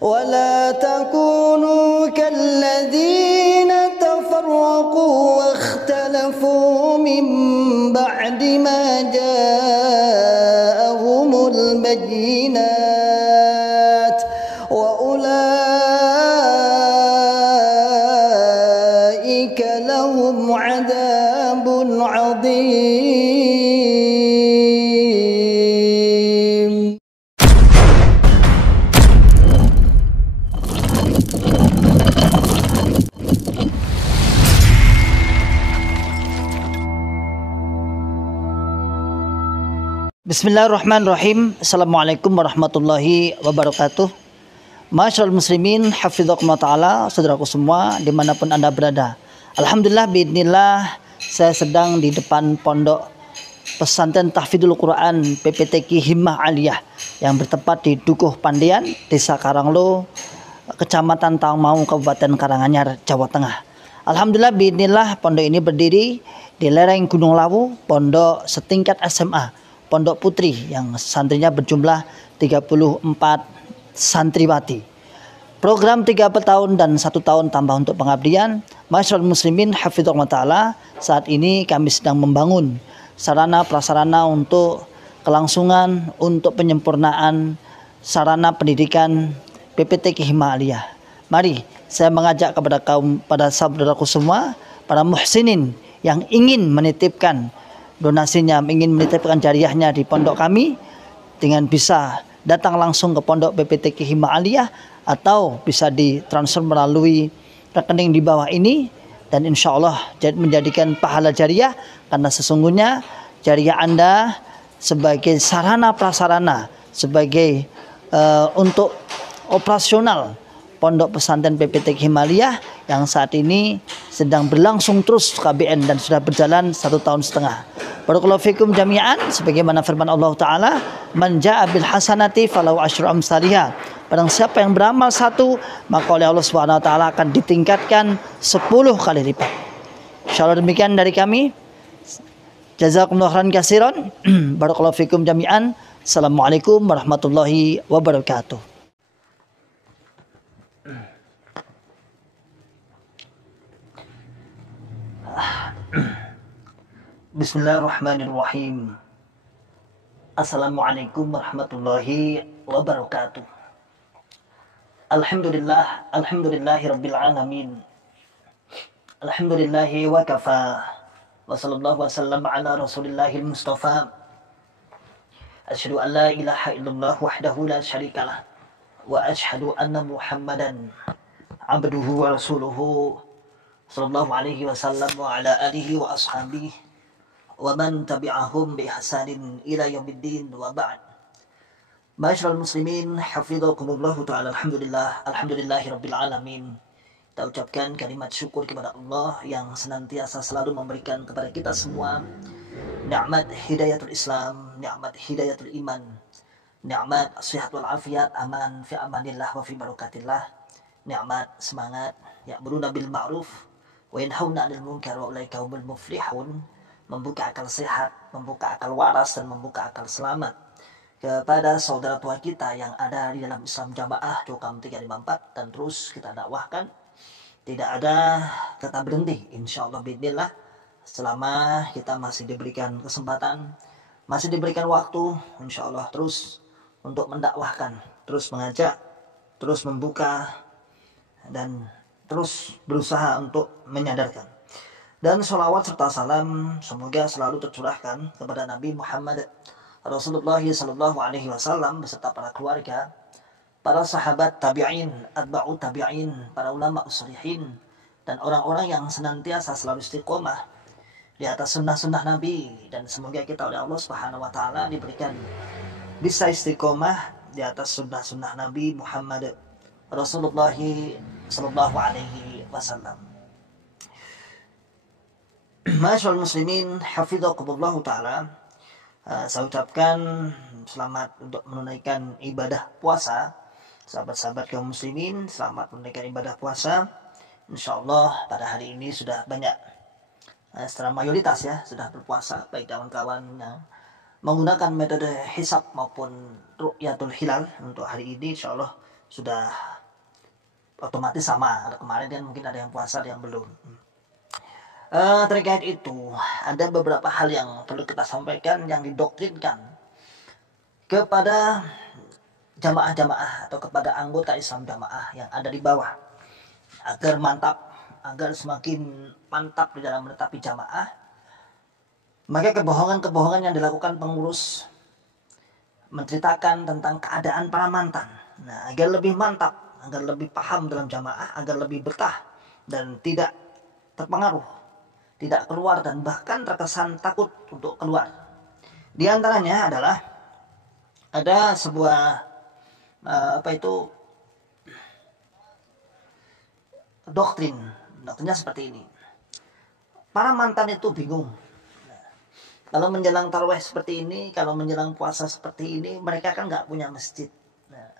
ولا تكونوا كالذين تفرقوا واختلفوا من بعد ما جاءهم البينات وأولئك لهم عذاب عظيم. Bismillahirrahmanirrahim. Assalamualaikum warahmatullahi wabarakatuh. Masyarul muslimin, hafizakumullah ta'ala, saudaraku semua dimanapun anda berada. Alhamdulillah, biidznillah, saya sedang di depan pondok pesantren tahfidzul Quran PPTQ Himmah Aliyah yang bertempat di Dukuh Pandian, Desa Karanglo, Kecamatan Tangmau, Kabupaten Karanganyar, Jawa Tengah. Alhamdulillah, biidznillah, pondok ini berdiri di lereng Gunung Lawu, pondok setingkat SMA, Pondok Putri, yang santrinya berjumlah 34 santriwati. Program 3 tahun dan 1 tahun tambah untuk pengabdian. Masyarul muslimin, hafizakumullah ta'ala, saat ini kami sedang membangun sarana prasarana untuk kelangsungan, untuk penyempurnaan sarana pendidikan PPTQ Himmah Aliyah. Mari saya mengajak pada saudaraku semua, para muhsinin yang ingin menitipkan donasinya, ingin menitipkan jariahnya di pondok kami, dengan bisa datang langsung ke pondok PPTQ Himmah Aliyah atau bisa ditransfer melalui rekening di bawah ini, dan insya Allah menjadikan pahala jariah, karena sesungguhnya jariah Anda sebagai sarana prasarana, sebagai untuk operasional pondok pesantren PPTQ Himmah Aliyah yang saat ini sedang berlangsung terus KBN dan sudah berjalan 1 tahun setengah. Barakallahu fikum jami'an, sebagaimana firman Allah Ta'ala, man ja'a bil hasanati falahu asyru amsalihha. Barang siapa yang beramal 1, maka oleh Allah Subhanahu wa taala akan ditingkatkan 10 kali lipat. Insyaallah demikian dari kami. Jazakumullahu khairan katsiran. Barakallahu fikum jami'an. Assalamualaikum warahmatullahi wabarakatuh. Bismillahirrahmanirrahim. Assalamualaikum warahmatullahi wabarakatuh. Alhamdulillahi rabbil alamin. Alhamdulillahi wa kafa. Wa sallallahu wasallam ala rasulillahil mustafa. Asyhadu an la ilaha illallah wahdahu la syarikalah. Wa asyhadu anna Muhammadan abduhu wa rasuluhu sallallahu alaihi wasallam wa ala alihi wa ashabihi wa man tabi'ahum bi ihsanin ila yaumiddin wa ba'd. Masyarul muslimin, hafizakumullah ta'ala. Alhamdulillahi rabbil alamin. Kita ucapkan kalimat syukur kepada Allah yang senantiasa selalu memberikan kepada kita semua nikmat hidayatul Islam, nikmat hidayatul iman, nikmat sihat wal afiat, aman fi amanillah wa fi barakatillah, nikmat semangat ya'muruna bil ma'ruf wa yanhauna 'anil munkar wa ulaika humul muflihun, membuka akal sehat, membuka akal waras, dan membuka akal selamat kepada saudara tua kita yang ada di dalam Islam Jamaah Jokam 354, dan terus kita dakwahkan. Tidak ada kata berhenti, insya Allah bismillah, selama kita masih diberikan kesempatan, masih diberikan waktu, insya Allah terus untuk mendakwahkan, terus mengajak, terus membuka, dan terus berusaha untuk menyadarkan. Dan sholawat serta salam semoga selalu tercurahkan kepada Nabi Muhammad Rasulullah Sallallahu Alaihi Wasallam beserta para keluarga, para sahabat tabi'in, atba'u tabi'in, para ulama usholihin, dan orang-orang yang senantiasa selalu istiqomah di atas sunnah-sunnah Nabi. Dan semoga kita oleh Allah Subhanahu Wa Taala diberikan bisa istiqomah di atas sunnah-sunnah Nabi Muhammad Rasulullah Sallallahu Alaihi Wasallam. Masyarul muslimin, hafizakumullah ta'ala, saya ucapkan selamat untuk menunaikan ibadah puasa. Sahabat-sahabat kaum muslimin, selamat menunaikan ibadah puasa. Insyaallah pada hari ini sudah banyak, secara mayoritas ya, sudah berpuasa, baik kawan-kawan yang menggunakan metode hisab maupun ru'yatul hilal. Untuk hari ini insyaallah sudah otomatis sama. Kemarin kan mungkin ada yang puasa, ada yang belum. Terkait itu ada beberapa hal yang perlu kita sampaikan yang didoktrinkan kepada jamaah-jamaah atau kepada anggota Islam jamaah yang ada di bawah, agar mantap, agar semakin mantap di dalam menetapi jamaah. Maka kebohongan-kebohongan yang dilakukan pengurus menceritakan tentang keadaan para mantan, nah, agar lebih mantap, agar lebih paham dalam jamaah, agar lebih betah dan tidak terpengaruh, tidak keluar, dan bahkan terkesan takut untuk keluar. Di antaranya adalah ada sebuah doktrinnya seperti ini. Para mantan itu bingung. Kalau menjelang tarawih seperti ini, kalau menjelang puasa seperti ini, mereka kan nggak punya masjid. Nah,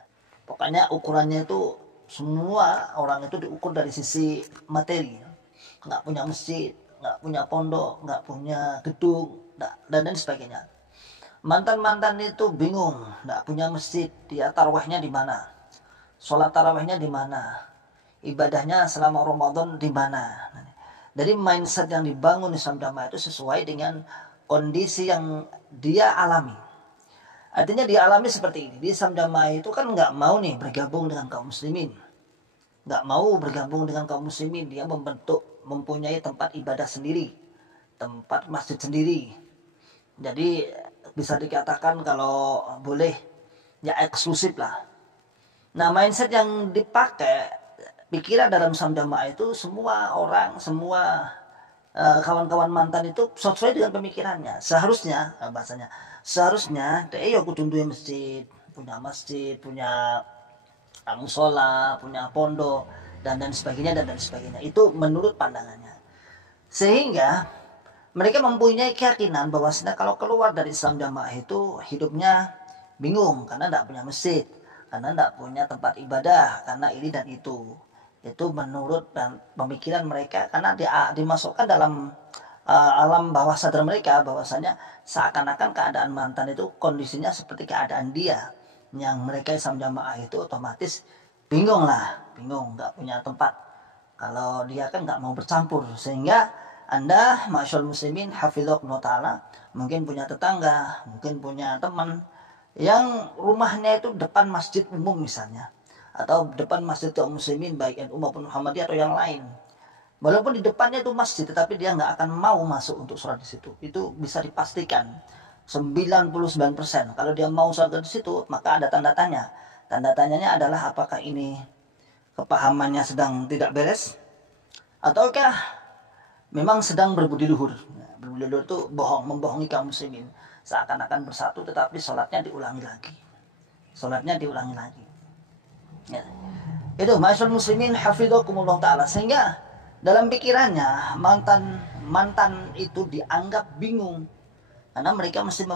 pokoknya ukurannya itu semua orang itu diukur dari sisi materi. Nggak punya masjid, nggak punya pondok, nggak punya gedung, dan sebagainya. Mantan-mantan itu bingung, nggak punya masjid, dia tarawihnya di mana, sholat tarawihnya di mana, ibadahnya selama Ramadan di mana. Jadi mindset yang dibangun Islam Jamaah itu sesuai dengan kondisi yang dia alami. Artinya dia alami seperti ini. Di Islam Jamaah itu kan nggak mau nih bergabung dengan kaum muslimin, nggak mau bergabung dengan kaum muslimin. Dia mempunyai tempat ibadah sendiri, tempat masjid sendiri. Jadi bisa dikatakan kalau boleh ya eksklusif lah. Nah, mindset yang dipakai, pikiran dalam Islam Jamaah itu semua orang, semua kawan-kawan mantan itu sesuai dengan pemikirannya. Seharusnya bahasanya, seharusnya dia kudu duwe masjid, punya musola, punya pondok, dan sebagainya, dan sebagainya. Itu menurut pandangannya. Sehingga mereka mempunyai keyakinan bahwasanya kalau keluar dari Islam Jamaah itu hidupnya bingung karena tidak punya masjid, karena tidak punya tempat ibadah, karena ini dan itu. Itu menurut pemikiran mereka, karena dimasukkan dalam alam bawah sadar mereka bahwasanya seakan-akan keadaan mantan itu kondisinya seperti keadaan dia. Yang mereka Islam Jamaah itu otomatis bingung, nggak punya tempat. Kalau dia kan nggak mau bercampur, sehingga Anda, masyaallah muslimin, hafidhakumullah ta'ala, mungkin punya tetangga, mungkin punya teman yang rumahnya itu depan masjid umum misalnya, atau depan masjid kaum muslimin baik NU maupun Muhammadiyah atau yang lain. Walaupun di depannya itu masjid, tetapi dia nggak akan mau masuk untuk sholat di situ. Itu bisa dipastikan 99%. Kalau dia mau sholat di situ, maka ada tanda tanya. Tanda tanyanya adalah apakah ini kepahamannya sedang tidak beres, ataukah memang sedang berbudi luhur. Berbudi luhur itu membohongi kaum muslimin, seakan-akan bersatu tetapi sholatnya diulangi lagi. Ya. Itu masyaallah muslimin hafidhakumullah ta'ala. Sehingga dalam pikirannya mantan itu dianggap bingung, karena mereka mesti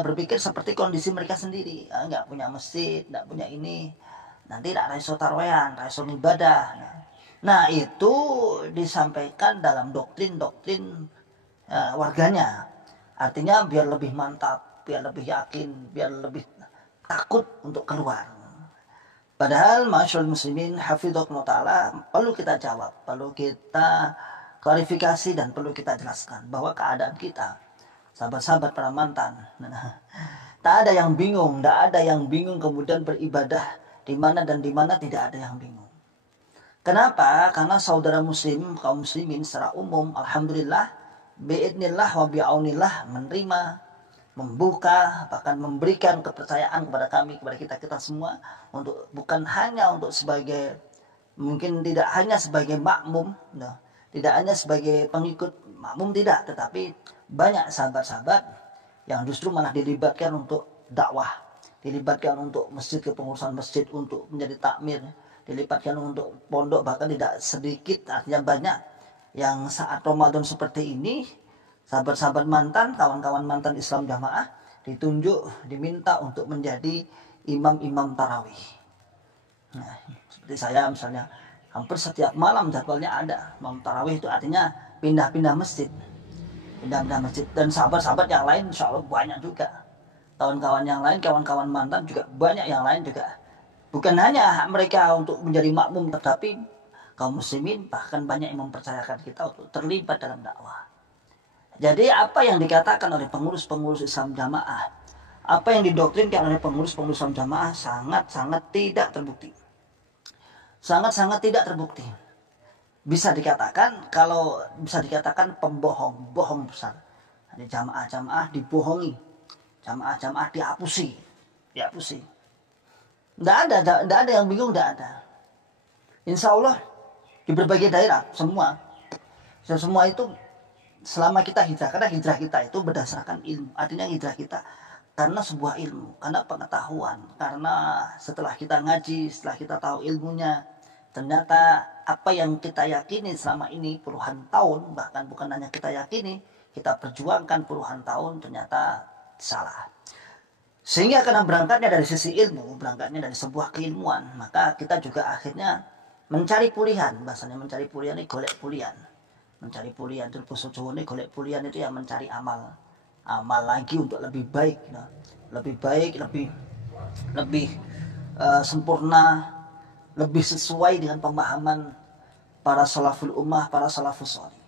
berpikir seperti kondisi mereka sendiri. Nggak punya masjid, nggak punya ini, nanti tidak raiso tarwehan, raiso ibadah. Nah, itu disampaikan dalam doktrin warganya. Artinya biar lebih mantap, biar lebih yakin, biar lebih takut untuk keluar. Padahal masyaallah muslimin hafidhakumullah ta'ala, perlu kita jawab, perlu kita klarifikasi, dan perlu kita jelaskan bahwa keadaan kita, sahabat-sahabat para mantan, tak ada yang bingung, kemudian beribadah di mana dan di mana, tidak ada yang bingung. Kenapa? Karena saudara muslim, kaum muslimin secara umum, alhamdulillah, biidnillah wa bi'aunillah, menerima, membuka, bahkan memberikan kepercayaan kepada kami, kepada kita semua, untuk bukan hanya untuk sebagai, mungkin tidak hanya sebagai makmum, tidak hanya sebagai pengikut makmum, tidak, tetapi banyak sahabat-sahabat yang justru malah dilibatkan untuk dakwah, dilibatkan untuk masjid, kepengurusan masjid, untuk menjadi takmir, dilibatkan untuk pondok, bahkan tidak sedikit, artinya banyak yang saat Ramadan seperti ini, sahabat-sahabat mantan, kawan-kawan mantan Islam Jamaah ditunjuk, diminta untuk menjadi imam-imam tarawih. Nah, seperti saya misalnya, hampir setiap malam jadwalnya ada imam tarawih. Itu artinya pindah-pindah masjid, dan sahabat-sahabat yang lain insya Allah banyak juga, kawan-kawan yang lain, kawan-kawan mantan juga banyak yang lain juga Bukan hanya hak mereka untuk menjadi makmum, tetapi kaum muslimin bahkan banyak yang mempercayakan kita untuk terlibat dalam dakwah. Jadi apa yang dikatakan oleh pengurus-pengurus Islam Jamaah, apa yang didoktrinkan oleh pengurus-pengurus Islam Jamaah sangat-sangat tidak terbukti. Sangat-sangat tidak terbukti. Bisa dikatakan pembohong, bohong besar. Jadi jamaah-jamaah dibohongi, jamaah-jamaah dihapusi. Tidak ada yang bingung, tidak ada. Insya Allah di berbagai daerah semua itu selama kita hijrah, karena hijrah kita itu berdasarkan ilmu. Artinya hijrah kita karena sebuah ilmu, karena pengetahuan, karena setelah kita ngaji, setelah kita tahu ilmunya, ternyata apa yang kita yakini selama ini puluhan tahun, bahkan bukan hanya kita yakini, kita perjuangkan puluhan tahun, ternyata salah. Sehingga karena berangkatnya dari sisi ilmu, berangkatnya dari sebuah keilmuan, maka kita juga akhirnya mencari pulihan. Bahasanya mencari pulihan ini golek pulihan. Mencari pulihan itu ini golek pulihan itu ya mencari amal lagi untuk lebih baik, lebih baik, lebih sempurna, lebih sesuai dengan pemahaman para salaful ummah, para salafus shalih.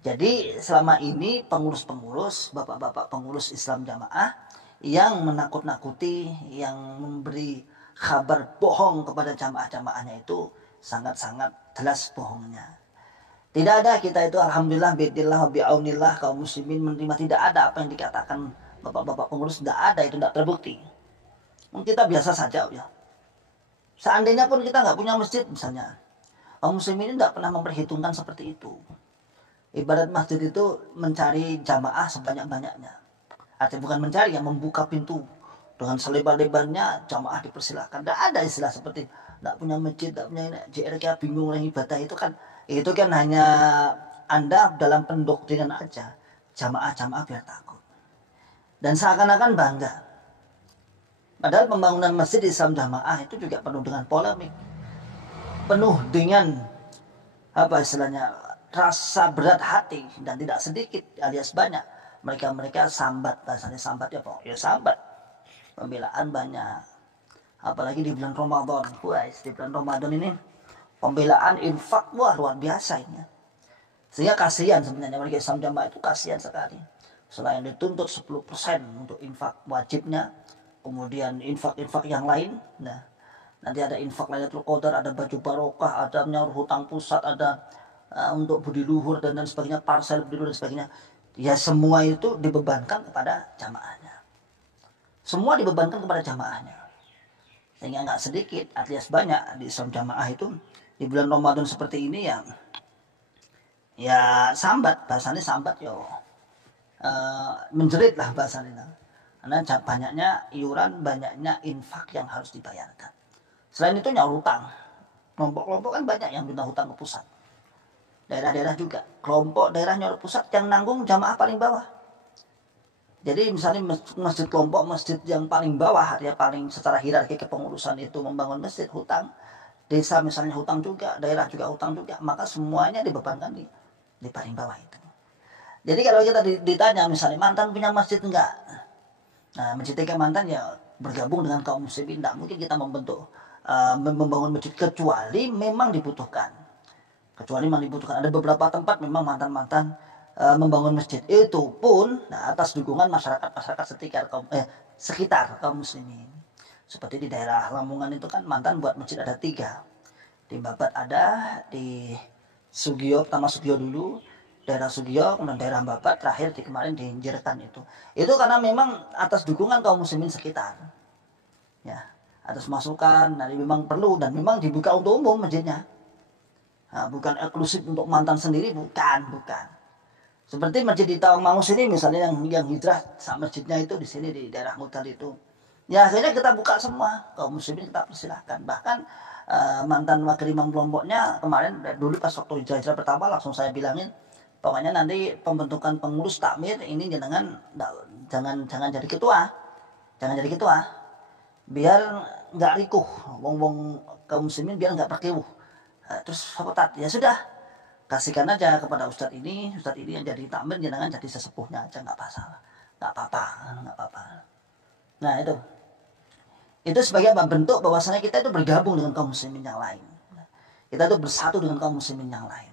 Jadi selama ini pengurus-pengurus, bapak-bapak pengurus Islam Jamaah yang menakut-nakuti, yang memberi kabar bohong kepada jamaah-jamaahnya itu sangat-sangat jelas bohongnya. Tidak ada kita itu alhamdulillah biidznillah biaunillah kaum muslimin menerima, tidak ada apa yang dikatakan bapak-bapak pengurus, tidak ada, itu tidak terbukti. Kita biasa saja ya. Seandainya pun kita nggak punya masjid misalnya, kaum muslimin tidak pernah memperhitungkan seperti itu. Ibarat masjid itu mencari jamaah sebanyak-banyaknya. Artinya bukan mencari, yang membuka pintu dengan selebar-lebarnya jamaah dipersilahkan. Tidak ada istilah seperti tidak punya masjid, tidak punya ini. JRK bingung oleh ibadah itu kan hanya Anda dalam pendoktrinan aja. Jamaah biar takut. Dan seakan-akan bangga. Padahal pembangunan masjid Islam Jamaah itu juga penuh dengan polemik. Penuh dengan rasa berat hati, dan tidak sedikit alias banyak mereka sambat, bahasanya sambat ya Pak, ya sambat, pembelaan banyak, apalagi di bulan Ramadan. Di bulan Ramadan ini pembelaan infak luar biasa ini, sehingga kasihan sebenarnya mereka Islam Jamaah itu kasihan sekali. Selain dituntut 10% untuk infak wajibnya, kemudian infak-infak yang lain, nanti ada infak Lailatul Qadar, ada baju barokah, ada nyaur hutang pusat, ada untuk budi luhur dan sebagainya, parsel budi luhur dan sebagainya. Ya semua itu dibebankan kepada jamaahnya. Semua dibebankan kepada jamaahnya. Sehingga nggak sedikit, alias banyak di Islam Jamaah itu di bulan Ramadan seperti ini ya sambat, bahasanya sambat menjerit lah bahasanya. Karena banyaknya iuran, banyaknya infak yang harus dibayarkan. Selain itu nyaur hutang. Kelompok-kelompok kan banyak yang minta hutang ke pusat. Daerah-daerah juga, kelompok daerah nyaur pusat yang nanggung jamaah paling bawah. Jadi misalnya masjid kelompok, masjid yang paling bawah, ya paling secara hierarki kepengurusan itu membangun masjid, hutang. Desa misalnya hutang juga, daerah juga hutang juga, maka semuanya dibebankan di paling bawah itu. Jadi kalau kita ditanya misalnya mantan punya masjid enggak? Nah, masjid mantan ya bergabung dengan kaum muslimin, tidak mungkin kita membangun masjid kecuali memang dibutuhkan. Ada beberapa tempat memang mantan membangun masjid, itu pun atas dukungan masyarakat sekitar kaum muslimin. Seperti di daerah Lamongan itu kan mantan buat masjid ada 3, di Babat ada, di Sugio, pertama Sugio dulu, daerah Sugio, kemudian daerah Babat, terakhir kemarin di Injertan itu karena memang atas dukungan kaum muslimin sekitar, ya, atas masukan, dari memang perlu dan memang dibuka untuk umum masjidnya. Bukan eksklusif untuk mantan sendiri, bukan. Seperti masjid di Tawangmangu sini misalnya yang hijrah sama masjidnya itu di sini di daerah Mutal itu. Ya akhirnya kita buka semua, kaum muslimin kita persilahkan. Bahkan mantan wakil imam kelompoknya kemarin dulu pas waktu hijrah pertama langsung saya bilangin, pokoknya nanti pembentukan pengurus takmir ini jangan jadi ketua. Biar nggak rikuh, wong kaum muslimin biar nggak berkewuh. Terus ya sudah, kasihkan aja kepada ustadz ini yang jadi takmir, jangan jadi sesepuhnya aja, nggak apa-apa. Nah itu Itu sebagai bentuk bahwasanya kita itu bergabung dengan kaum muslimin yang lain. Kita itu bersatu dengan kaum muslimin yang lain.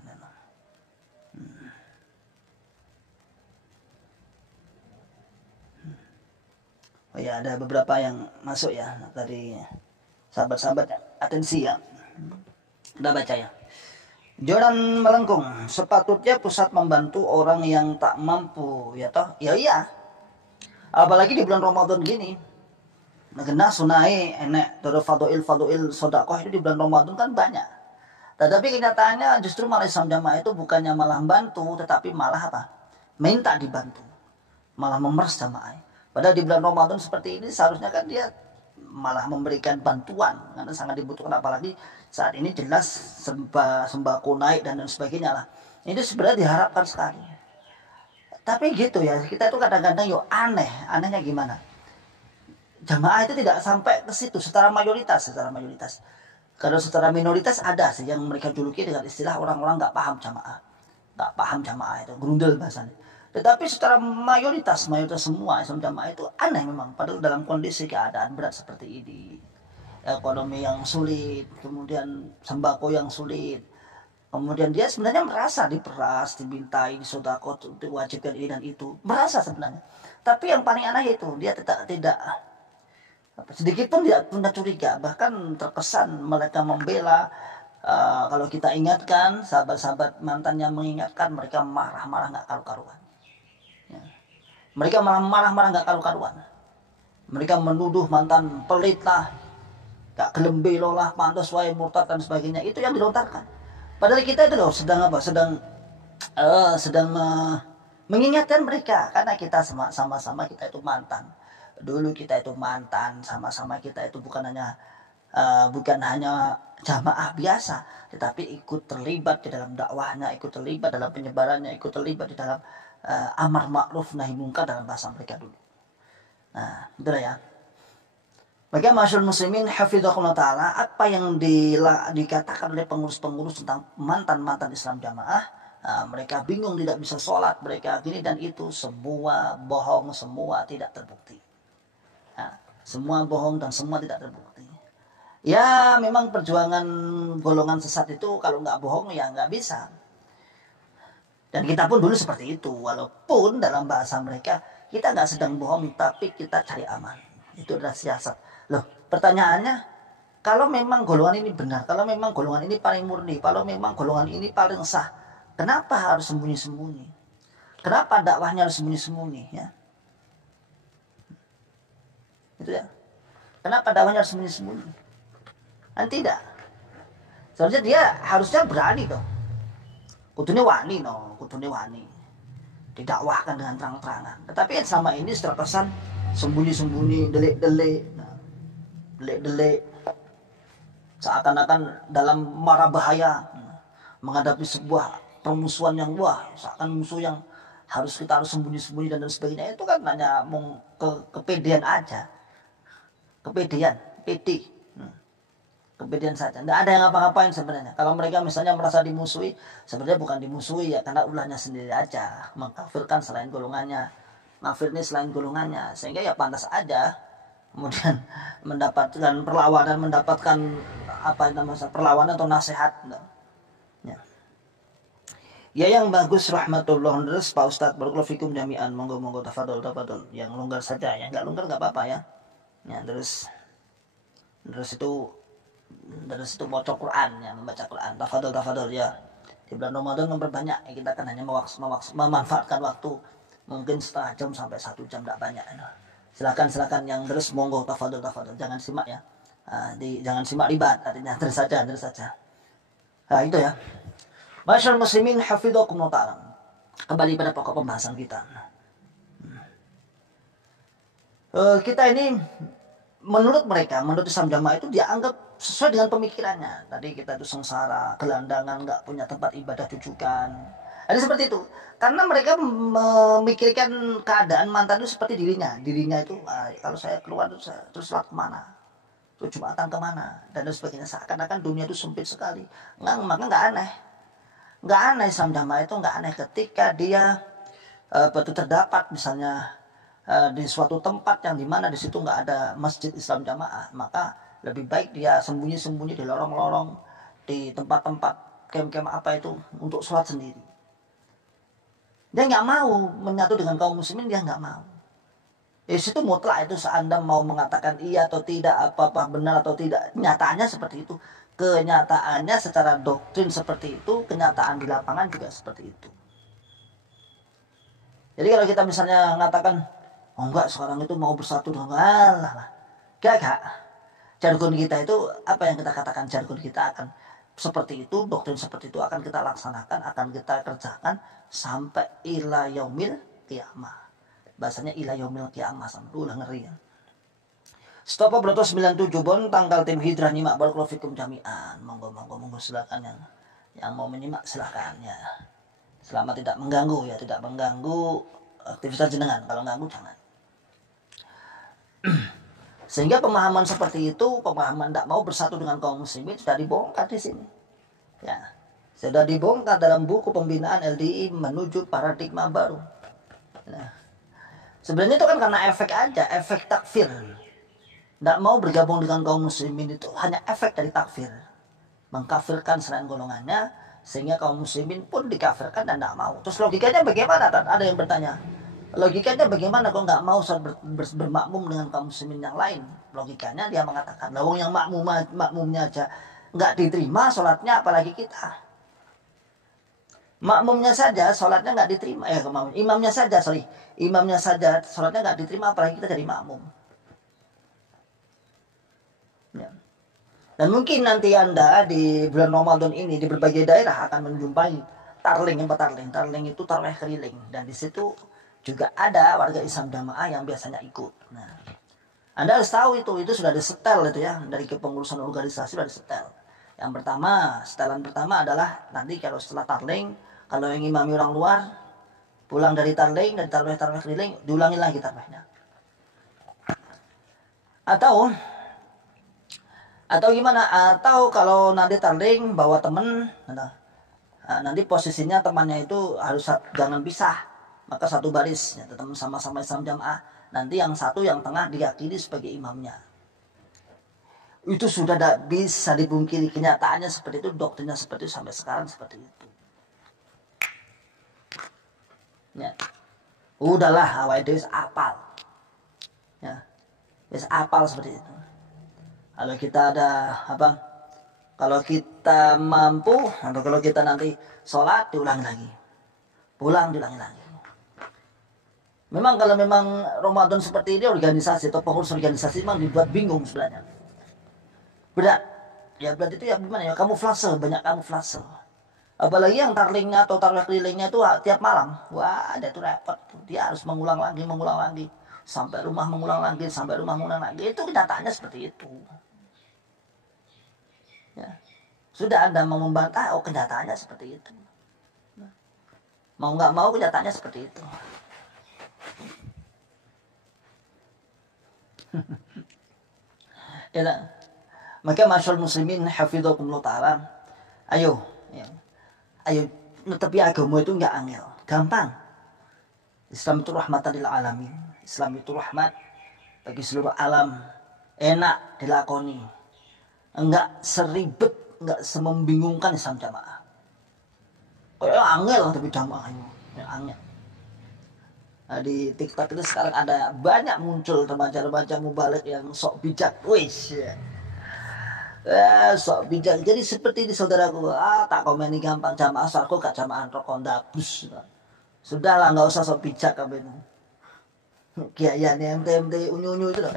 Oh ya, ada beberapa yang masuk ya dari sahabat-sahabat. Atensi ya. Udah baca ya. Joran melengkung, sepatutnya pusat membantu orang yang tak mampu, ya toh? Ya iya. Apalagi di bulan Ramadan gini. Negena sunai enek dari fadoil sodakoh itu di bulan Ramadan kan banyak. Tetapi kenyataannya justru malah Islam Jamaah itu bukannya malah bantu, tetapi malah apa? Minta dibantu. Malah memeras jamaah. Padahal di bulan Ramadan seperti ini seharusnya kan dia malah memberikan bantuan karena sangat dibutuhkan, apalagi saat ini jelas sembako naik dan sebagainya lah. Itu sebenarnya diharapkan sekali. Tapi gitu ya, kita itu kadang-kadang yuk anehnya gimana? Jamaah itu tidak sampai ke situ secara mayoritas. Kalau secara minoritas ada sih yang mereka juluki dengan istilah orang-orang nggak paham jamaah itu grundel bahasanya. Tetapi secara mayoritas semua Islam Jamaah itu aneh memang, padahal dalam kondisi keadaan berat seperti ini, ekonomi yang sulit, kemudian sembako yang sulit, kemudian dia sebenarnya merasa diperas, dimintai, disodakot, diwajibkan ini dan itu, merasa sebenarnya. Tapi yang paling aneh itu dia tidak sedikit pun tidak punya curiga, bahkan terkesan mereka membela. Kalau kita ingatkan, sahabat-sahabat mantannya mengingatkan, mereka marah-marah nggak karu-karuan. Ya. Mereka marah-marah nggak karu-karuan. Mereka menuduh mantan pelit lah, gak gelembelo lah, pantas wae murtad dan sebagainya. Itu yang dilontarkan. Padahal kita itu loh sedang mengingatkan mereka, karena kita sama-sama kita itu mantan. Dulu kita itu mantan, sama-sama kita itu bukan hanya jamaah biasa, tetapi ikut terlibat di dalam dakwahnya, ikut terlibat dalam penyebarannya, ikut terlibat di dalam amar ma'ruf nahi mungkar dalam bahasa mereka dulu. Nah, itulah ya. Bagi masyarakat muslimin hafizahullah ta'ala, apa yang dikatakan oleh pengurus-pengurus tentang mantan-mantan Islam Jamaah, mereka bingung, tidak bisa sholat, mereka gini dan itu, semua bohong, semua tidak terbukti. Semua bohong dan semua tidak terbukti. Ya memang perjuangan golongan sesat itu kalau nggak bohong ya nggak bisa. Dan kita pun dulu seperti itu, walaupun dalam bahasa mereka kita nggak sedang bohong, tapi kita cari aman. Itu adalah siasat. Loh, pertanyaannya, kalau memang golongan ini benar, kalau memang golongan ini paling murni, kalau memang golongan ini paling sah, kenapa harus sembunyi-sembunyi? Kenapa dakwahnya harus sembunyi-sembunyi? Ya, itu ya. Kenapa dakwahnya harus sembunyi-sembunyi? Kan tidak. Seharusnya dia harusnya berani dong. Kudune wani didakwahkan dengan terang-terangan. Tetapi selama ini secara kesan sembunyi-sembunyi, delik-delik, seakan-akan dalam mara bahaya menghadapi sebuah permusuhan yang seakan musuh yang kita harus sembunyi-sembunyi dan sebagainya. Itu kan hanya kepedean aja, kepedean saja. Tidak ada yang ngapa-ngapain sebenarnya. Kalau mereka misalnya merasa dimusuhi, sebenarnya bukan dimusuhi ya, karena ulahnya sendiri aja, mengkafirkan selain golongannya, ngafirnya selain golongannya, sehingga ya pantas aja kemudian mendapatkan perlawanan, perlawanan atau nasihat. Ya yang bagus rahmatullah terus Pak Ustadz barakallahu fikum jami'an, monggo tafadhol, yang longgar saja, yang nggak longgar nggak apa-apa ya. Ya terus itu baca Quran, ya membaca Quran, tafadhol ya. Di bulan Ramadan memperbanyak, kita kan hanya memanfaatkan waktu mungkin setengah jam sampai 1 jam, tidak banyak. Silakan yang terus monggo tafadhol, jangan simak ya. Jangan simak ribat, artinya terus saja. Nah itu ya. Masyaallah muslimin hafizakumullah ta'ala. Kembali pada pokok pembahasan kita. Kita ini menurut Islam Jamaah itu dianggap sesuai dengan pemikirannya. Tadi kita itu sengsara, gelandangan, nggak punya tempat ibadah rujukan. Ada seperti itu. Karena mereka memikirkan keadaan mantan itu seperti dirinya. Dirinya itu, kalau saya keluar terus sholat kemana? Terus Jumatan kemana? Dan sebagainya. Seakan-akan dunia itu sempit sekali. Maka nggak aneh. Nggak aneh Islam Jamaah itu nggak aneh ketika dia terdapat misalnya di suatu tempat yang dimana di situ nggak ada masjid Islam jamaah, maka lebih baik dia sembunyi-sembunyi di lorong-lorong, di tempat-tempat kem-kem apa itu untuk sholat sendiri. Dia nggak mau menyatu dengan kaum muslimin, dia nggak mau. Di situ mutlak itu, Anda mau mengatakan iya atau tidak, apa-apa benar atau tidak, nyataannya seperti itu. Kenyataannya secara doktrin seperti itu, kenyataan di lapangan juga seperti itu. Jadi kalau kita misalnya mengatakan, oh enggak sekarang itu mau bersatu dengan Allah lah. Gak. Jargon kita itu, apa yang kita katakan jargon kita akan seperti itu, doktrin seperti itu akan kita laksanakan, akan kita kerjakan sampai ila yaumil qiyamah. Bahasanya ila yaumil qiyamah, sampai ulah ngeri ya. Stop Broto 97 Bon, tanggal tim hijrah nyimak barakallahu fikum jami'an. Monggo silakan yang mau menyimak silakan ya. Selama tidak mengganggu ya, tidak mengganggu aktivitas jenengan. Kalau mengganggu jangan. Sehingga pemahaman seperti itu, pemahaman tidak mau bersatu dengan kaum muslimin sudah dibongkar di sini. Ya, sudah dibongkar dalam buku pembinaan LDI menuju paradigma baru. Nah, sebenarnya itu kan karena efek aja, efek takfir. Tidak mau bergabung dengan kaum muslimin itu hanya efek dari takfir. Mengkafirkan selain golongannya, sehingga kaum muslimin pun dikafirkan dan tidak mau. Terus logikanya bagaimana? Ada yang bertanya. Logikanya bagaimana kok nggak mau bermakmum dengan kaum muslimin yang lain? Logikanya dia mengatakan, lawang yang makmumnya aja nggak diterima sholatnya, apalagi kita. Makmumnya saja sholatnya nggak diterima, imamnya saja sholatnya nggak diterima, apalagi kita jadi makmum. Ya. Dan mungkin nanti Anda di bulan Ramadan ini di berbagai daerah akan menjumpai tarling itu tarawih keliling, dan di situ juga ada warga Islam jamaah yang biasanya ikut. Nah, Anda harus tahu itu sudah disetel itu ya, dari kepengurusan organisasi sudah disetel. Yang pertama, setelan pertama adalah nanti kalau setelah tarling, kalau yang imami orang luar, pulang dari tarling, dari tarawih keliling, diulangi lagi tarawihnya. Atau gimana? Atau kalau nanti tarling bawa temen, nanti posisinya temannya itu harus jangan pisah, maka satu baris, ya, tetap sama-sama Islam jamaah. Nanti yang satu yang tengah diyakini sebagai imamnya. Itu sudah tidak bisa dipungkiri, kenyataannya seperti itu, doktrinnya seperti itu sampai sekarang seperti itu. Ya, udahlah awal itu apal, ya, bisa apal seperti itu. Kalau kita ada kalau kita mampu, atau kalau kita nanti sholat diulangi lagi, pulang diulangi lagi. Memang kalau memang Ramadan seperti ini, organisasi atau pengurus organisasi memang dibuat bingung sebenarnya. Berat itu ya gimana ya, kamuflase, banyak kamuflase. Apalagi yang tarlingnya atau tarawih kelilingnya itu tiap malam, wah ada itu repot. Dia harus mengulang lagi, sampai rumah mengulang lagi, itu kenyataannya seperti itu. Ya. Sudah Anda mau membantah, kenyataannya seperti itu. Mau nggak mau kenyataannya seperti itu. Ya, maka masyaallah muslimin hafidhakumullah ta'ala, ayo tapi agama itu nggak angel, gampang. Islam itu rahmatan lil alamin. Islam itu rahmat bagi seluruh alam, enak dilakoni, enggak seribet, enggak semembingungkan Islam jamaah. Kayak angel tapi jamaahnya angel. Nah, di TikTok itu sekarang ada banyak muncul remaja-remaja mubalik yang sok bijak, wis ya. Sok bijak. Jadi seperti ini saudaraku, tak komeni gampang, jamaah sarko gak jamaah rokok ndabus. Sudahlah, nggak usah sok bijak kamu. Kiai MT unyu-unyu itu loh.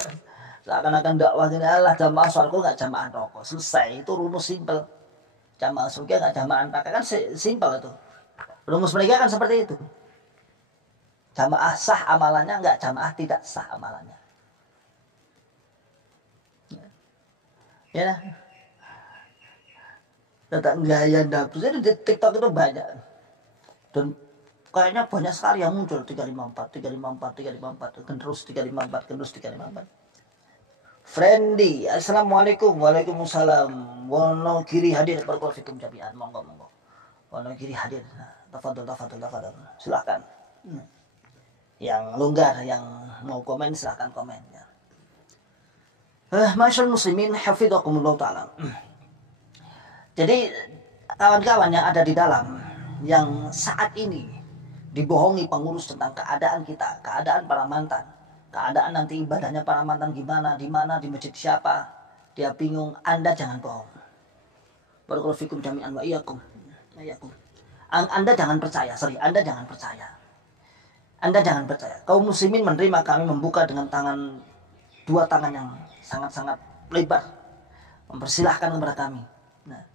Seakan-akan dakwah ini adalah jamaah sarko gak jamaah rokok. Selesai, itu rumus simpel. Jamaah surga gak jamaah neraka, kan simpel itu. Rumus mereka kan seperti itu. Jamaah sah amalannya, enggak jamaah tidak sah amalannya. Ya nah. Tentang gaya dapur di TikTok itu banyak. Dan kayaknya banyak sekali yang muncul 354, terus 354. Friendly, assalamualaikum, waalaikumsalam. Wonogiri hadir, barakallahu fikum jami'an. Monggo. Wonogiri hadir. Tafadhol. Silakan. Yang longgar, yang mau komen silahkan komen ya. Masyaallah muslimin hafidhakumullah ta'ala. Jadi kawan-kawan yang ada di dalam, yang saat ini dibohongi pengurus tentang keadaan kita, keadaan para mantan, keadaan nanti ibadahnya para mantan gimana, di mana, di masjid siapa, dia bingung. Anda jangan bohong. Barakallahu fikum jami'an wa iyyakum. Anda jangan percaya, Anda jangan percaya. Anda jangan percaya. Kaum muslimin menerima kami, membuka dengan dua tangan yang sangat-sangat lebar, mempersilahkan kepada kami. Nah,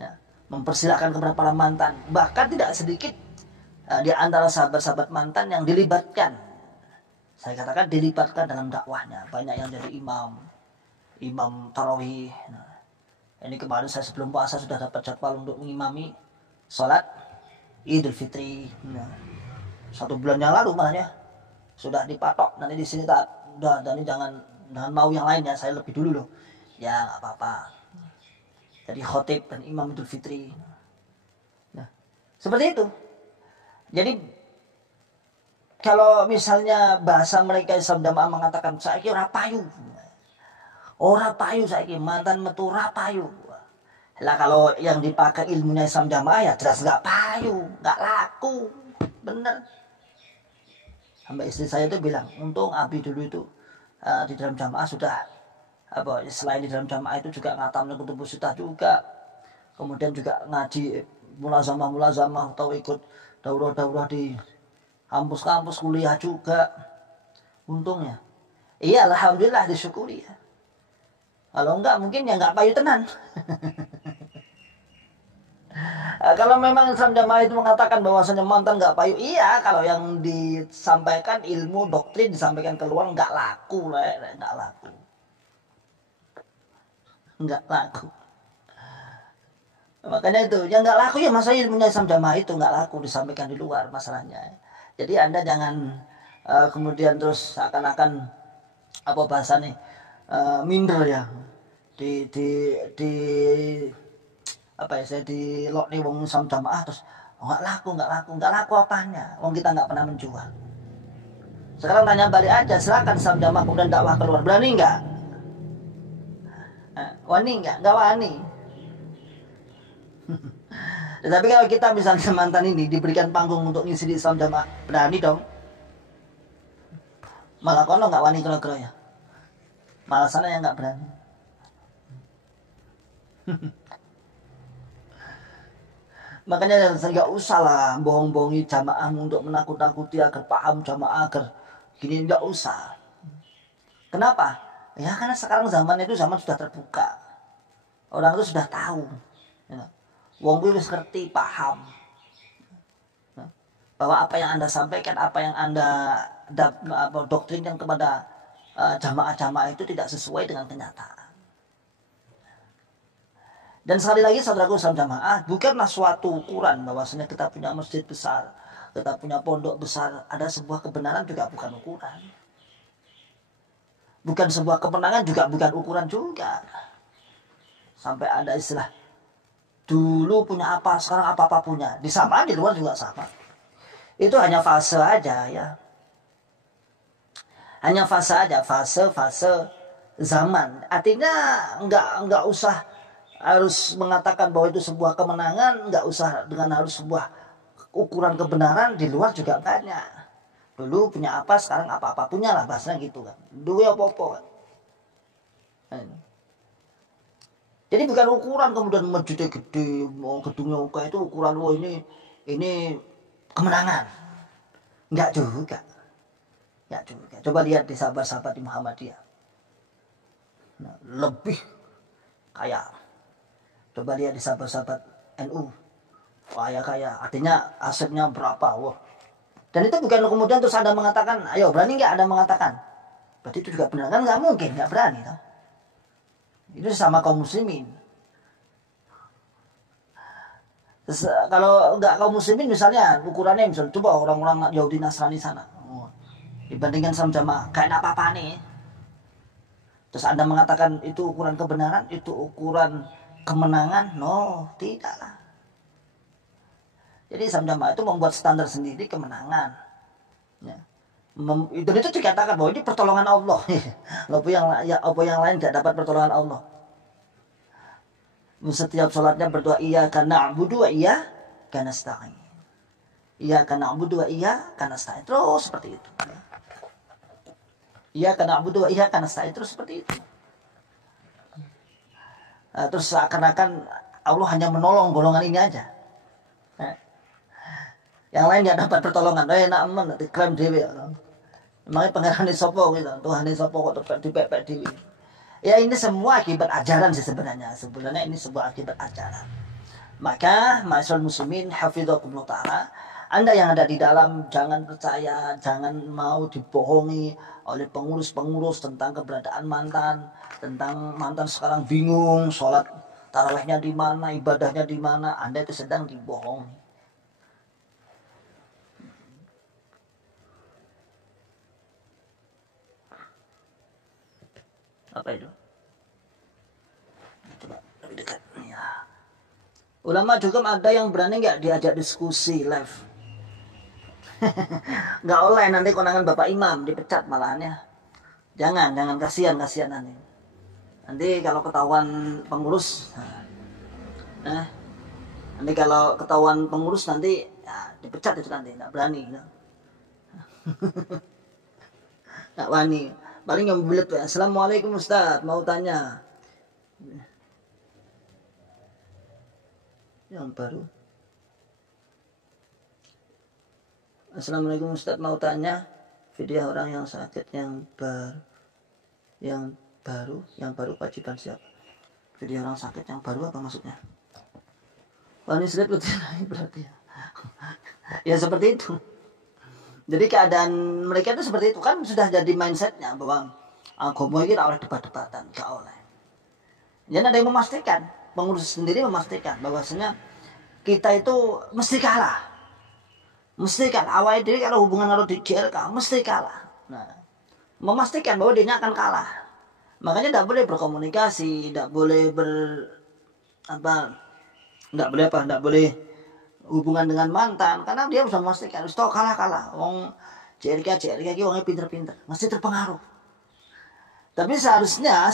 ya, mempersilahkan kepada para mantan. Bahkan tidak sedikit di antara sahabat-sahabat mantan yang dilibatkan. Saya katakan dilibatkan dalam dakwahnya. Banyak yang jadi imam tarawih. Nah, ini kemarin saya sebelum puasa sudah dapat jadwal untuk mengimami sholat Idul Fitri. Nah, 1 bulan yang lalu malahnya sudah dipatok. Nanti di sini tak udah, dan ini jangan mau yang lain ya, saya lebih dulu loh. Ya nggak apa-apa. Jadi khotib dan imam Idul Fitri. Nah, seperti itu. Jadi kalau misalnya bahasa mereka Islam Jamaah mengatakan saiki ora payu. Ora payu saiki mantan metu ora payu. Lah kalau yang dipakai ilmunya Islam Jamaah ya jelas nggak payu, nggak laku. Bener. Sampai istri saya itu bilang, untung Abi dulu itu di dalam jamaah sudah selain di dalam jamaah itu juga ngatamnya kutubus sitah juga, kemudian juga ngaji mulazamah atau ikut daurah di kampus-kampus kuliah juga. Untungnya iya, alhamdulillah, disyukuri ya. Kalau enggak mungkin ya enggak payu tenan. Kalau memang Islam Jamaah itu mengatakan bahwasanya mantan nggak payu, iya. Kalau yang disampaikan ilmu doktrin disampaikan keluar nggak laku, nggak laku. Makanya itu yang nggak laku ya, masa ilmunya Islam Jamaah itu nggak laku disampaikan di luar masalahnya. Jadi Anda jangan kemudian terus akan apa bahasanya minder ya di apa ya, saya di lock nih wong Islam Jamaah terus nggak laku apanya, wong kita nggak pernah menjual. Sekarang tanya balik aja, silakan Islam Jamaah kemudian dakwah keluar, berani nggak? Wani nggak wani. Tetapi kalau kita misalnya mantan ini diberikan panggung untuk ngisi di Islam Jamaah, berani dong. Malah kono nggak wani kira-kira ya, malah sana yang nggak berani. Makanya saya nggak usah lah bohong-bohongi jamaah untuk menakut-nakuti agar paham jamaah agar gini, nggak usah. Kenapa? Ya karena sekarang zaman sudah terbuka, orang itu sudah tahu, ya. Wong kuwi wis ngerti, paham, ya, bahwa apa yang Anda sampaikan, apa yang Anda doktrinkan kepada jamaah-jamaah itu tidak sesuai dengan kenyataan. Dan sekali lagi saudaraku Islam Jamaah, bukanlah suatu ukuran bahwasanya kita punya masjid besar, kita punya pondok besar, ada sebuah kebenaran juga bukan ukuran. Bukan sebuah kemenangan juga bukan ukuran juga. Sampai ada istilah dulu punya apa, sekarang apa-apa punya. Di sama, di luar juga sama. Itu hanya fase aja ya. Hanya fase aja, fase zaman. Artinya nggak usah harus mengatakan bahwa itu sebuah kemenangan, nggak usah dengan harus sebuah ukuran kebenaran. Di luar juga banyak. Dulu punya apa, sekarang apa-apa punya lah, bahasanya gitu kan. Dulu ya apa-apa kan. Jadi bukan ukuran kemudian masjidnya gede, mau gedungnya oke, itu ukuran wah ini kemenangan. Nggak juga. Coba lihat di sahabat-sahabat di Muhammadiyah. Nah, lebih kaya. Coba lihat di sahabat-sahabat NU, kaya, artinya asetnya berapa, wah. Dan itu bukan kemudian terus Anda mengatakan, ayo berani nggak Anda mengatakan? Berarti itu juga benar, kan nggak mungkin, nggak berani. Toh. Itu sama kaum muslimin. Terus, kalau nggak kaum muslimin misalnya, ukurannya misalnya, coba orang-orang Yahudi Nasrani sana, dibandingkan sama jamaah, kayak apa-apa nih. Terus Anda mengatakan itu ukuran kebenaran, itu ukuran kemenangan? No, tidaklah. Jadi Islam Jamaah itu membuat standar sendiri kemenangan. Ya. Dan itu dikatakan bahwa ini pertolongan Allah. Apa yang lain tidak dapat pertolongan Allah. Setiap sholatnya berdoa iyyaka na'budu wa iyyaka nasta'in. Iyyaka na'budu wa iyyaka nasta'in. Terus seperti itu. Iyyaka na'budu wa iyyaka nasta'in. Terus seperti itu. Terus seakan-akan Allah hanya menolong golongan ini aja. Yang lain nggak dapat pertolongan. Nak men diklaim dewi. Emangnya pangeran di sopo gitu. Tuhan di sopo kok dipepek dewi. Ya ini semua akibat ajaran sih sebenarnya. Sebenarnya ini sebuah akibat ajaran. Maka ma'asyiral muslimin hafizakumullah ta'ala, Anda yang ada di dalam jangan percaya, jangan mau dibohongi oleh pengurus-pengurus tentang keberadaan mantan, tentang mantan sekarang bingung sholat tarawihnya di mana, ibadahnya di mana. Anda itu sedang dibohongi. Apa itu? Coba lebih dekat. Ya. Ulama juga ada yang berani nggak diajak diskusi live. Nggak oleh, nanti konangan Bapak Imam dipecat malahannya. Jangan kasihan nanti. Nanti kalau ketahuan pengurus, nanti kalau ketahuan pengurus nanti ya, dipecat itu nanti, nggak berani. Nggak berani. Paling yang belit tuh, Assalamualaikum Ustaz, mau tanya. Yang baru. Assalamualaikum Ustaz, mau tanya. Video orang yang sakit yang baru kewajiban siapa? Video orang sakit yang baru apa maksudnya? Wah, ini sulit berarti. Ya seperti itu. Jadi keadaan mereka itu seperti itu kan, sudah jadi mindsetnya bahwa agama ini oleh debat-debatan, gak oleh. Jadi ada yang memastikan, pengurus sendiri memastikan bahwasanya kita itu mesti kalah. Mesti kan awal diri kalau hubungan harus di GLK mesti kalah. Nah, memastikan bahwa dia akan kalah. Makanya tidak boleh berkomunikasi, tidak boleh tidak boleh hubungan dengan mantan, karena dia bisa memastikan harus tahu kalah. Wong JRK ki wongnya pinter-pinter, mesti terpengaruh. Tapi seharusnya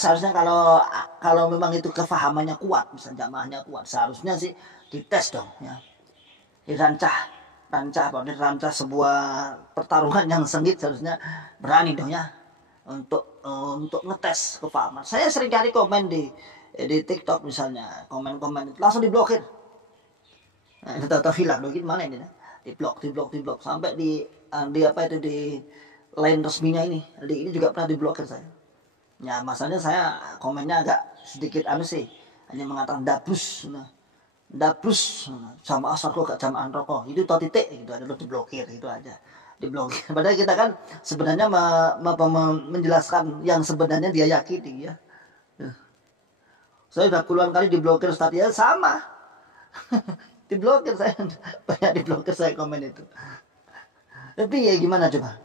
kalau memang itu kefahamannya kuat, misalnya jamaahnya kuat, seharusnya sih dites dong ya. Dirancah sebuah pertarungan yang sengit, seharusnya berani dong ya untuk ngetes kefahaman. Saya sering cari komen di TikTok misalnya, komen-komen itu langsung diblokir. Nah, itu tahu hilang lagi mana ini? Diblok sampai di line resminya ini juga pernah diblokir saya. Ya masalahnya saya komennya agak sedikit sih, hanya mengatakan dapus sama asal kok gak jamaah rokok itu tahu titik gitu, ada diblokir itu aja, diblokir. Padahal kita kan sebenarnya menjelaskan yang sebenarnya dia yakini ya. Saya sudah puluhan kali diblokir Ustaz ya, sama. Diblokir saya, banyak diblokir saya komen itu. Tapi ya gimana coba?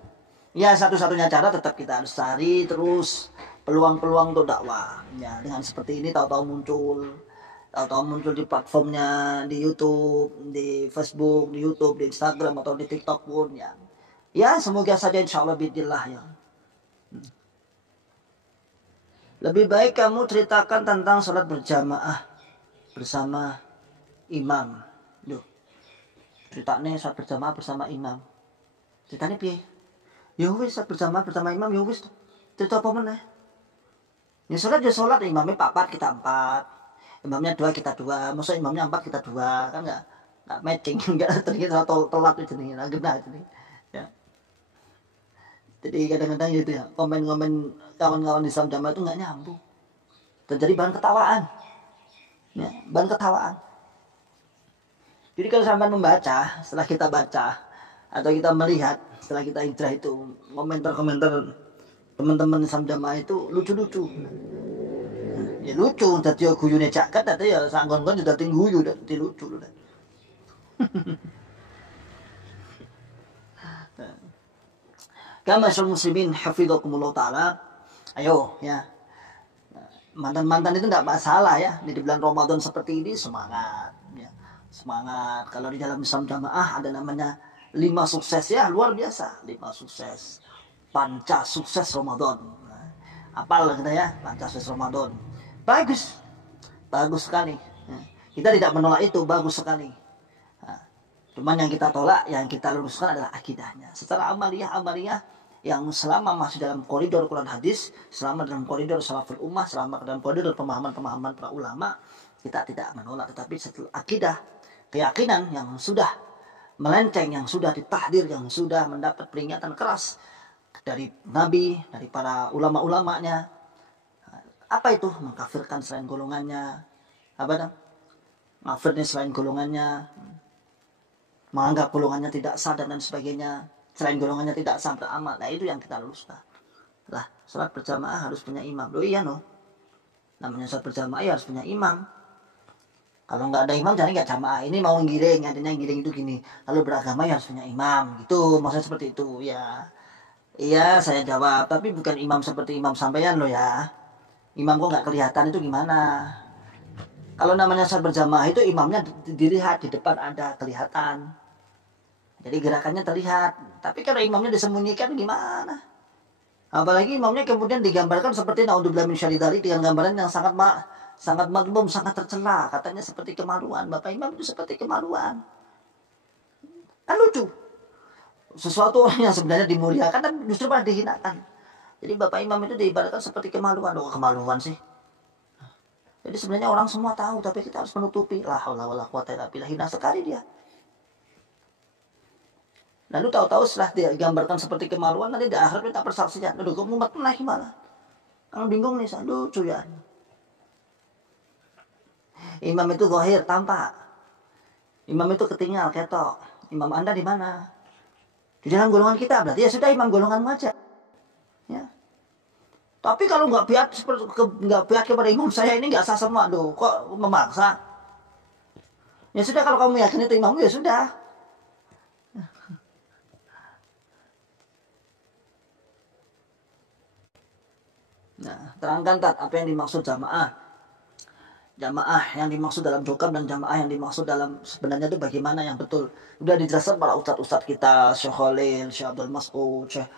Ya satu-satunya cara tetap kita harus cari terus peluang-peluang untuk dakwah. Ya dengan seperti ini tahu-tahu muncul di platformnya, di YouTube, di Facebook, di YouTube, di Instagram atau di TikTok pun ya. Ya semoga saja insyaallah bidillah ya. Lebih baik kamu ceritakan tentang sholat berjamaah bersama imam. Duh, ceritanya sholat berjamaah bersama imam. Ceritanya piye? Ya wis sholat berjamaah bersama imam ya wis. Cerita apa meneh? Ya sholat imamnya 4 kita 4. Imamnya 2 kita 2. Masa imamnya 4 kita 2 kan enggak matching, enggak ternyata telat itu nih, enggak genah itu nih. Ya. Jadi kadang-kadang gitu ya, komen-komen kawan-kawan di Islam Jamaah itu enggak nyambung. Terjadi bahan ketawaan. Ya, bahan ketawaan. Jadi kalau sampai membaca, setelah kita baca atau kita melihat, setelah kita hijrah itu komentar-komentar teman-teman Islam Jamaah itu lucu-lucu. Ya lucu, dadi guyune jagat, dadi ya sanggon-kon sudah guyu, dadi lucu lho. Kamasyal muslimin hafizakumullah taala. Ayo ya. Mantan-mantan itu enggak masalah ya. Di bulan Ramadan seperti ini semangat ya. Semangat. Kalau di dalam Islam Jamaah ada namanya 5 sukses ya, luar biasa. 5 sukses. Panca sukses Ramadan. Apal kita ya, panca sukses Ramadan. Bagus. Bagus sekali. Kita tidak menolak itu, bagus sekali. Cuman yang kita tolak, yang kita luruskan adalah akidahnya. Secara amaliyah yang selama masih dalam koridor Quran hadis, selama dalam koridor salaful ummah, selama dalam koridor pemahaman-pemahaman para ulama, kita tidak menolak. Tetapi setelah akidah, keyakinan yang sudah melenceng, yang sudah ditahdir, yang sudah mendapat peringatan keras dari Nabi, dari para ulama-ulamanya, apa itu? Mengkafirkan selain golongannya, apa dong? Mengkafirkan selain golongannya, menganggap golongannya tidak sah dan sebagainya, selain golongannya tidak sah beramal. Nah itu yang kita luruskan. Lah, sholat berjamaah harus punya imam. Loh iya no, namanya sholat berjamaah ya harus punya imam. Kalau nggak ada imam jadi nggak jamaah. Ini mau ngiring, adanya ngiring itu gini. Lalu beragama ya harus punya imam. Gitu, maksudnya seperti itu ya. Iya saya jawab, tapi bukan imam seperti imam sampeyan loh ya. Imam kok nggak kelihatan itu gimana? Kalau namanya sholat berjamaah itu imamnya dilihat, di depan ada kelihatan. Jadi gerakannya terlihat. Tapi kalau imamnya disembunyikan gimana? Apalagi imamnya kemudian digambarkan seperti naudzubillah min syarri dzalik, dengan gambaran yang sangat madmum, sangat tercela. Katanya seperti kemaluan. Bapak imam itu seperti kemaluan. Kan lucu. Sesuatu orang yang sebenarnya dimuliakan dan justru malah dihinakan. Jadi bapak imam itu diibaratkan seperti kemaluan. Oh kemaluan sih. Jadi sebenarnya orang semua tahu, tapi kita harus menutupi. La haula wala quwata illa billah, hina sekali dia. Lalu tahu-tahu setelah dia gambarkan seperti kemaluan, nanti di akhirat minta persaksian. Aduh, kamu umat pernah gimana? Kamu bingung nih, aduh cuyan. Imam itu zahir, tampak. Imam itu ketinggal, ketok. Imam Anda di mana? Di dalam golongan kita, berarti ya sudah imam golonganmu aja. Ya. Tapi kalau nggak pihak kepada imam saya ini nggak sah semua, aduh, kok memaksa? Ya sudah, kalau kamu yakin itu imammu ya sudah. Nah, terangkan Tat, apa yang dimaksud jamaah? Jamaah yang dimaksud dalam jokam dan jamaah yang dimaksud dalam sebenarnya itu bagaimana yang betul? Sudah dijelaskan para ustadz-ustadz kita, Syekh Khalil, Syekh Abdul Mas'ud, Syekh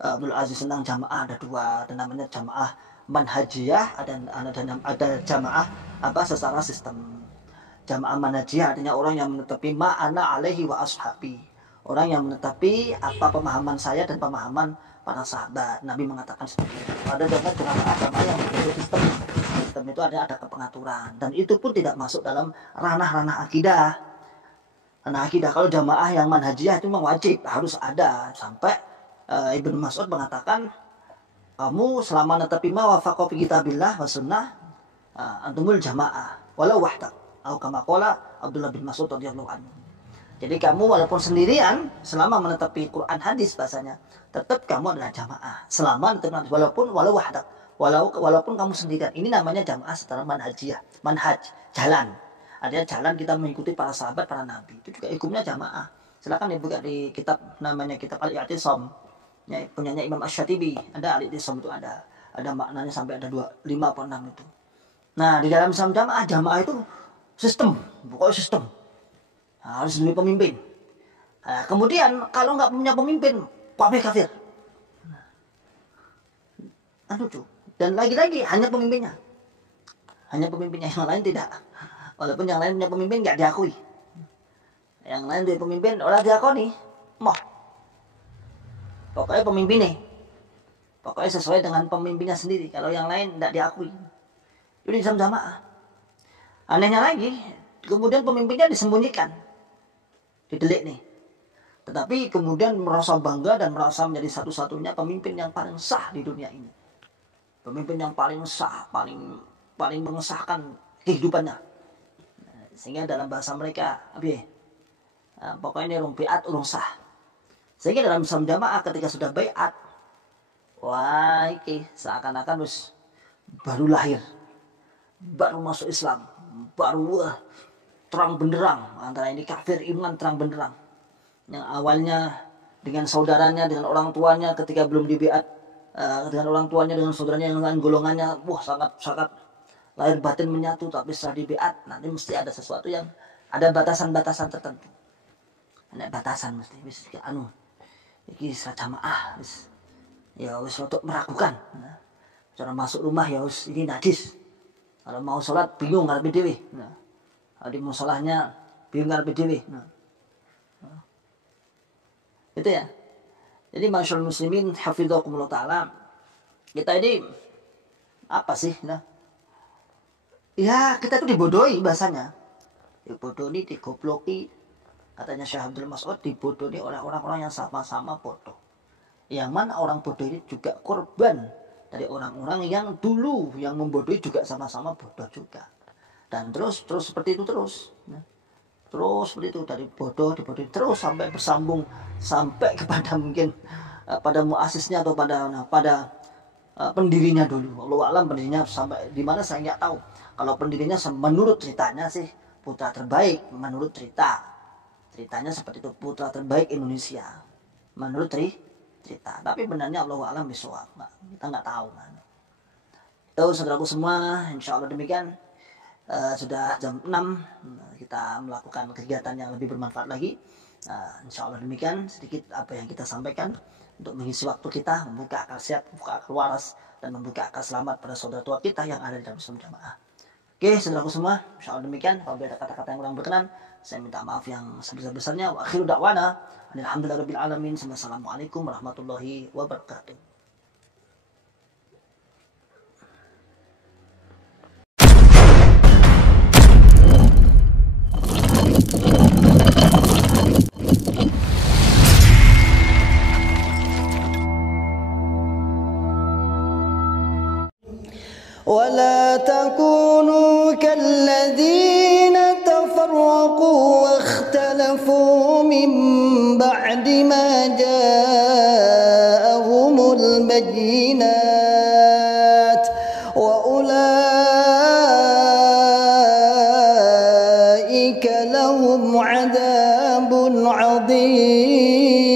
Abdul Aziz, tentang jamaah ada 2, ada namanya jamaah manhajiyah, ada jamaah apa secara sistem. Jamaah manhajiyah artinya orang yang menetapi ma'ana alaihi wa ashabi. Orang yang menetapi apa pemahaman saya dan pemahaman para sahabat. Nabi mengatakan seperti itu. Ada jamaah yang begitu sistem. Sistem itu ada kepengaturan. Dan itu pun tidak masuk dalam ranah-ranah akidah. Ranah akidah, kalau jamaah yang manhajiyah itu memang wajib, harus ada. Sampai Ibnu Mas'ud mengatakan, kamu selama netapi ma wafaqa fi kitabillah wa sunnah, antumul jamaah walau wahdak. Atau kama qala Abdullah bin Mas'ud radhiyallahu anhu. Jadi kamu walaupun sendirian, selama menetapi Quran hadis bahasanya, tetap kamu adalah jamaah. Selama menetapi walaupun kamu sendirian. Ini namanya jamaah secara manhajiyah, manhaj, jalan. Artinya jalan kita mengikuti para sahabat, para nabi. Itu juga hukumnya jamaah. Silakan dibuka di kitab namanya kitab Al-I'tisam. Ya, punyanya Imam Asy-Syatibi. Ada Al-I'tisam itu ada maknanya sampai ada 5 atau 6 itu. Nah, di dalam jamaah itu sistem, pokoknya sistem. Nah, harus demi pemimpin. Nah, kemudian kalau nggak punya pemimpin, kafir. Lucu. Dan lagi-lagi hanya pemimpinnya. Hanya pemimpinnya, yang lain tidak. Walaupun yang lain punya pemimpin nggak diakui. Yang lain punya pemimpin orang diakoni. Moh. Pokoknya pemimpin nih. Pokoknya sesuai dengan pemimpinnya sendiri. Kalau yang lain tidak diakui. Jadi jamaah. Anehnya lagi, kemudian pemimpinnya disembunyikan. Didelik nih. Tetapi kemudian merasa bangga dan merasa menjadi satu-satunya pemimpin yang paling sah di dunia ini. Pemimpin yang paling sah, paling mengesahkan kehidupannya. Sehingga dalam bahasa mereka, pokoknya ini urung biat, urung sah. Sehingga dalam Islam jamaah ketika sudah baiat, wah iki seakan-akan baru lahir, baru masuk Islam, baru terang benderang antara ini kafir iman terang benderang. Yang awalnya dengan saudaranya, dengan orang tuanya ketika belum dibiat, dengan orang tuanya, dengan saudaranya yang lain golongannya, sangat lahir batin menyatu. Tapi setelah dibiat nanti mesti ada sesuatu yang ada batasan-batasan tertentu. nek batasan mesti wis anu iki salat jamaah wis ya wis untuk meragukan. Nah, cara masuk rumah ya wis ini najis. Kalau mau sholat bingung ngarepe dhewe. Nah, di musholahnya bingung ngarepe dhewe. Nah, itu ya. Jadi masyaallah muslimin hafizakumullah taala, kita ini apa sih? Nah, ya kita itu dibodohi bahasanya. Dibodohi, digobloki. Katanya Syekh Abdul Mas'ud, dibodohi oleh orang-orang yang sama-sama bodoh. Yang mana orang bodoh ini juga korban dari orang-orang yang dulu yang membodohi juga sama-sama bodoh juga. Dan terus seperti itu terus. Nah, terus seperti itu dari bodoh dibodohi terus sampai bersambung sampai kepada mungkin pada muasisnya atau pada pendirinya dulu. Allah alam pendirinya sampai di mana saya nggak tahu. Kalau pendirinya menurut ceritanya sih putra terbaik, menurut ceritanya seperti itu, putra terbaik Indonesia menurut cerita. Tapi benarnya Allah alam bisawab, kita nggak tahu kan. Itu saudaraku semua, insya Allah demikian. Sudah jam 6 kita melakukan kegiatan yang lebih bermanfaat lagi. Insya Allah demikian sedikit apa yang kita sampaikan untuk mengisi waktu kita, membuka akal sehat, membuka akal waras, dan membuka akal selamat pada saudara tua kita yang ada di dalam Islam jamaah. Oke, saudaraku semua, insya Allah demikian. Apabila ada kata-kata yang kurang berkenan, saya minta maaf yang sebesar-besarnya. Wa akhiru da'wana alhamdulillahirabbil alamin. Assalamualaikum warahmatullahi wabarakatuh. ولا تكونوا كالذين تفرقوا واختلفوا من بعد ما جاءهم البينات وأولئك لهم عذاب عظيم.